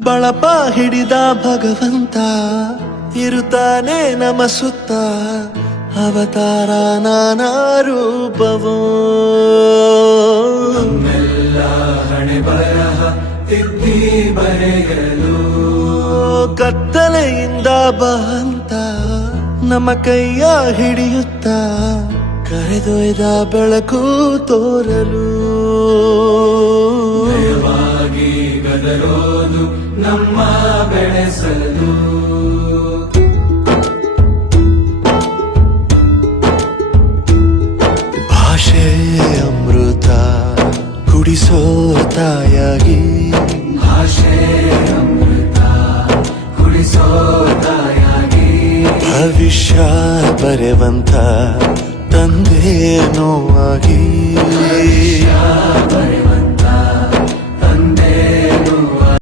ಬಳಪ ಹಿಡಿದ ಭಗವಂತ ಇರುತ್ತಾನೆ ನಮ ಸುತ್ತ ಅವತಾರ ನಾನಾ ರೂಪವೋ ನಮ್ಮೆಲ್ಲ ಹಣೆ ಬರಹ ತಿದ್ದಿ ಬರೆಯಲು ಕತ್ತಲೆಯಿಂದ ಬಂತ ನಮ್ಮ ಕೈಯ ಹಿಡಿಯುತ್ತ ಕರೆದೊಯ್ದ ಬೆಳಕು ತೋರಲು ನಯವಾಗಿ ಗದರೋದು ನಮ್ಮ ಬೆಳೆಸಲು ಭಾಷೆ ಅಮೃತ ಕುಡಿಸೋ ತಾಯಾಗಿ ಭಾಷೆ ಅಮೃತ ಕುಡಿಸೋ ತಾಯಾಗಿ ಭವಿಷ್ಯ ಬರೆವಂತ ತಂದೆ ನೋವಾಗಿ ಬರೆವ